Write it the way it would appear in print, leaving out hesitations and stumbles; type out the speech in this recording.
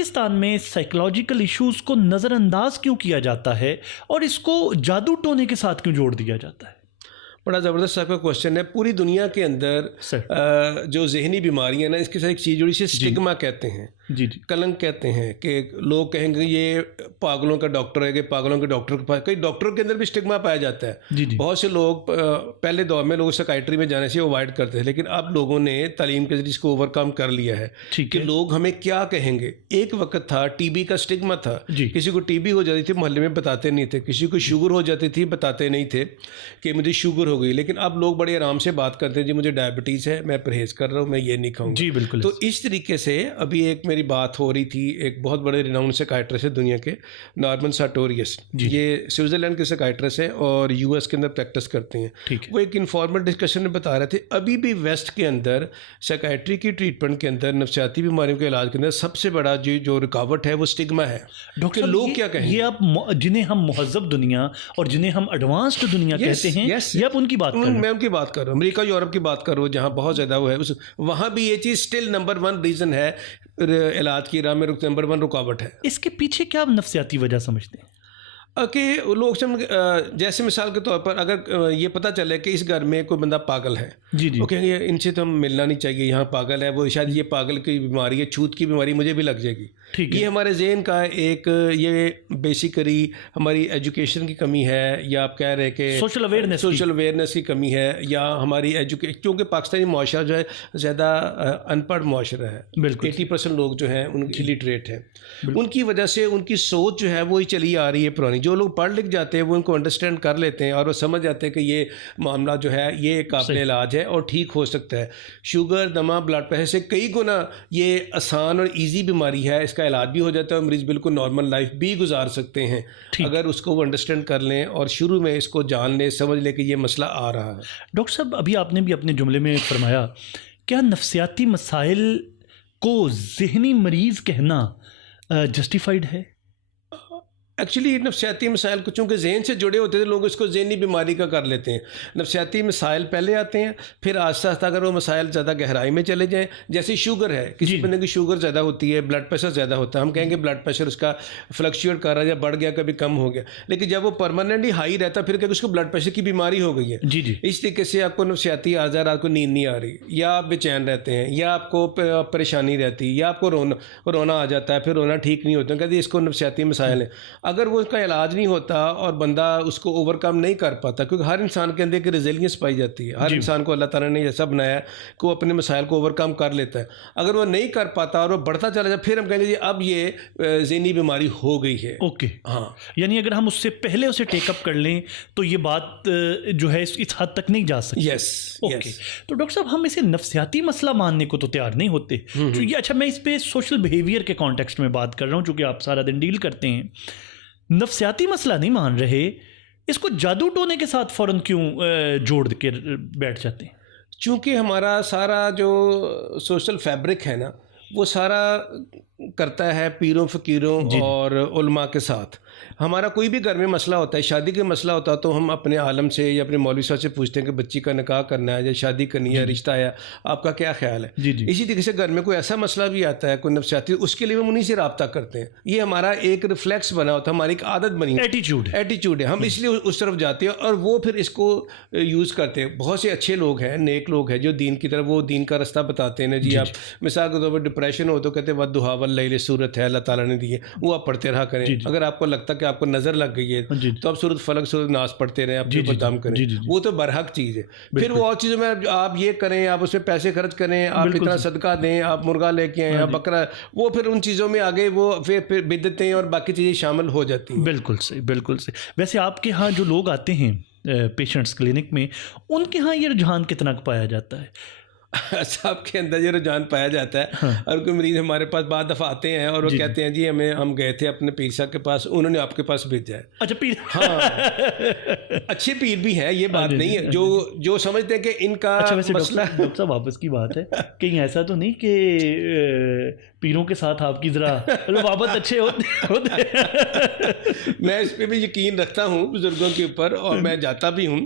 पाकिस्तान में psychological issues को नज़रअंदाज क्यों किया जाता है और इसको जादू टोने के साथ क्यों जोड़ दिया जाता है? बड़ा ज़बरदस्त आपका क्वेश्चन है। पूरी दुनिया के अंदर जो जहनी बीमारियां ना, इसके साथ एक चीज़ जुड़ी सी स्टिग्मा कहते हैं, जी जी, कलंक कहते हैं कि लोग कहेंगे ये पागलों का डॉक्टर है, कि पागलों के डॉक्टर के पास, कई डॉक्टरों के अंदर भी स्टिग्मा पाया जाता है। जी जी, बहुत से लोग पहले दौर में लोग साइकाइट्री में जाने से अवॉइड करते थे, लेकिन अब लोगों ने तालीम के जरिए इसको ओवरकम कर लिया है ठीक कि है। लोग हमें क्या कहेंगे। एक वक्त था टीबी का स्टिग्मा था, जी। किसी को टीबी हो जाती थी मोहल्ले में बताते नहीं थे, किसी को शुगर हो जाती थी बताते नहीं थे कि मुझे शुगर हो गई, लेकिन अब लोग बड़े आराम से बात करते हैं, जी मुझे डायबिटीज़ है, मैं परहेज़ कर रहा हूँ, मैं ये नहीं खाऊंगा। जी बिल्कुल। तो इस तरीके से अभी एक मेरी बात हो रही थी, एक बहुत बड़े रिनाउंड साइकाइट्रिस्ट है दुनिया के, नॉर्मन सार्टोरियस, ये स्विट्जरलैंड के साइकाइट्रिस्ट हैं और यूएस के अंदर प्रैक्टिस करते हैं। ठीक है। वो एक इन्फॉर्मल डिस्कशन में बता रहे थे, अभी भी वेस्ट के अंदर साइकाइट्री की ट्रीटमेंट के अंदर, नफ्सियाती बीमारियों के इलाज के अंदर सबसे बड़ा जो रुकावट है वो स्टिग्मा है। डॉक्टर कि लोग क्या कहेंगे। ये आप जिन्हें हम मुहज़्ज़ब दुनिया और जिन्हें हम एडवांस्ड दुनिया कहते हैं, ये आप उनकी बात कर रहे हैं। मैं उनकी बात कर रहा हूँ, अमेरिका यूरोप की बात कर रहा हूँ, जहाँ बहुत ज़्यादा वो है, वहाँ भी ये चीज़ स्टिल नंबर 1 रीज़न है, इलाज की राह में नंबर 1 रुकावट है। इसके पीछे क्या आप नफ्सियाती वजह समझते हैं? कि लोग जैसे मिसाल के तौर पर अगर ये पता चले कि इस घर में कोई बंदा पागल है, जी जी, वो कहेंगे इनसे तो हम मिलना नहीं चाहिए, यहाँ पागल है, वो शायद ये पागल की बीमारी है, छूत की बीमारी मुझे भी लग जाएगी। ठीक है। ये हमारे जहन का एक ये बेसिकली हमारी एजुकेशन की कमी है, या आप कह रहे हैं कि सोशल अवेयरनेस की कमी है, या हमारी क्योंकि पाकिस्तानी मुआशरा जो है ज़्यादा अनपढ़ मुआशरा है, बिल्कुल 80% लोग जो हैं उनकी इलिटरेट हैं, उनकी वजह से उनकी सोच जो है वही चली आ रही है पुरानी। जो लोग पढ़ लिख जाते हैं वो उनको अंडरस्टैंड कर लेते हैं और वो समझ जाते हैं कि ये मामला जो है ये काबिल इलाज है और ठीक हो सकता है। शुगर, दमा, ब्लड प्रेशर से कई गुना ये आसान और इजी बीमारी है, इसका इलाज भी हो जाता है और मरीज़ बिल्कुल नॉर्मल लाइफ भी गुजार सकते हैं अगर उसको वो अंडरस्टैंड कर लें और शुरू में इसको जान लें, समझ लें कि ये मसला आ रहा है। डॉक्टर साहब, अभी आपने भी अपने जुमले में फरमाया, क्या नफ्सियाती मसाइल को ज़हनी मरीज़ कहना जस्टिफाइड है? एक्चुअली नफ्सियाती मसाइल को चूँकि जहन से जुड़े होते थे, लोग इसको जहनी बीमारी का कर लेते हैं। नफ्सियाती मसाइल पहले आते हैं, फिर आस्ता आस्ता अगर वो मसाइल ज़्यादा गहराई में चले जाएँ, जैसे शुगर है, किसी बंदे की शुगर ज़्यादा होती है, ब्लड प्रेशर ज़्यादा होता है, हम कहेंगे ब्लड प्रेशर उसका फ्लक्चुएट कर रहा है, या बढ़ गया कभी कम हो गया, लेकिन जब वो परमानेंटली हाई रहता फिर कहेंगे उसको ब्लड प्रेशर की बीमारी हो गई है। जी जी, इस तरीके से आपको नफ्सियाती आज़ार, आपको नींद नहीं आ रही, या आप बेचैन रहते हैं, या आपको परेशानी रहती है, या आपको रोना आ जाता है, फिर रोना ठीक नहीं होता, कहते इसको नफ्सियाती मसाइल है। अगर वो उसका इलाज नहीं होता और बंदा उसको ओवरकम नहीं कर पाता, क्योंकि हर इंसान के अंदर एक रेजिलियंस पाई जाती है, हर इंसान को अल्लाह ताला ने ऐसा बनाया है कि वो अपने मसाइल को ओवरकम कर लेता है। अगर वो नहीं कर पाता और वो बढ़ता चला जाए, फिर हम कहेंगे जी अब ये ज़हनी बीमारी हो गई है। ओके, हाँ, यानी अगर हम उससे पहले उसे टेकअप कर लें तो ये बात जो है इस हद तक नहीं जा सकती। Yes, okay. तो डॉक्टर साहब, हम इसे नफ्सियाती मसला मानने को तो तैयार नहीं होते। तो ये अच्छा, मैं इस पे सोशल बिहेवियर के कॉन्टेक्स्ट में बात कर रहा हूँ, चूँकि आप सारा दिन डील करते हैं। नफ्सियाती मसला नहीं मान रहे, इसको जादू टोने के साथ फ़ौरन क्यों जोड़ के बैठ जाते हैं? चूँकि हमारा सारा जो सोशल फैब्रिक है ना, वो सारा करता है पीरों फ़कीरों और उलमा के साथ। हमारा कोई भी घर में मसला होता है, शादी का मसला होता है, तो हम अपने आलम से या अपने मौलवी साहब से पूछते हैं कि बच्ची का निकाह करना है या शादी करनी है, रिश्ता आया, आपका क्या ख्याल है। जी जी, इसी तरीके से घर में कोई ऐसा मसला भी आता है, कोई नफ्सियाती, उसके लिए हम उन्हीं से रब्ता करते हैं। ये हमारा एक रिफ्लेक्स बना होता है, हमारी एक आदत बनी है, एटीट्यूड है, हम इसलिए उस तरफ जाते हैं और वो फिर इसको यूज़ करते हैं। बहुत से अच्छे लोग हैं, नेक लोग हैं, जो दीन की तरफ, वो दीन का रास्ता बताते हैं ना जी। आप मिसाल के तौर पर डिप्रेशन हो तो कहते हैं वद्दुहा वल्लैल सूरत है, अल्लाह ताला ने दी है, वो आप पढ़ते रहा करें। अगर आपको लगता है कि आपको नज़र लग गई है तो आप सूरत फलक, सूरत नास पढ़ते रहें, अपने ऊपर दम करें, वो तो बरहक चीज़ है। फिर वो और चीज़ों में आप ये करें, आप उसमें पैसे खर्च करें, आप इतना सदका दें, आप मुर्गा लेके आएँ, आप बकरा, वो फिर उन चीज़ों में आगे वो फिर बिदअतें और बाकी चीज़ें शामिल हो जाती हैं। बिल्कुल सही, बिल्कुल सही। वैसे आपके यहाँ जो लोग आते हैं पेशेंट्स क्लिनिक में, उनके यहाँ ये रुझान कितना पाया जाता है? सबके अंदर ये रुझान पाया जाता है। हाँ। और कोई मरीज़ हमारे पास बाद दफ़ा आते हैं और वो कहते हैं जी हम गए थे अपने पीर साहब के पास, उन्होंने आपके पास भेजा है। अच्छा, पीर? हाँ, अच्छे पीर भी हैं, ये बात नहीं है, जो समझते हैं कि इनका मसला। डॉक्टर साहब, वापस की बात है, कहीं ऐसा तो नहीं कि पीरों के साथ आपकी ज़रा रवाबत अच्छे होते मैं इस पर भी यकीन रखता हूँ बुजुर्गों के ऊपर, और मैं जाता भी हूँ।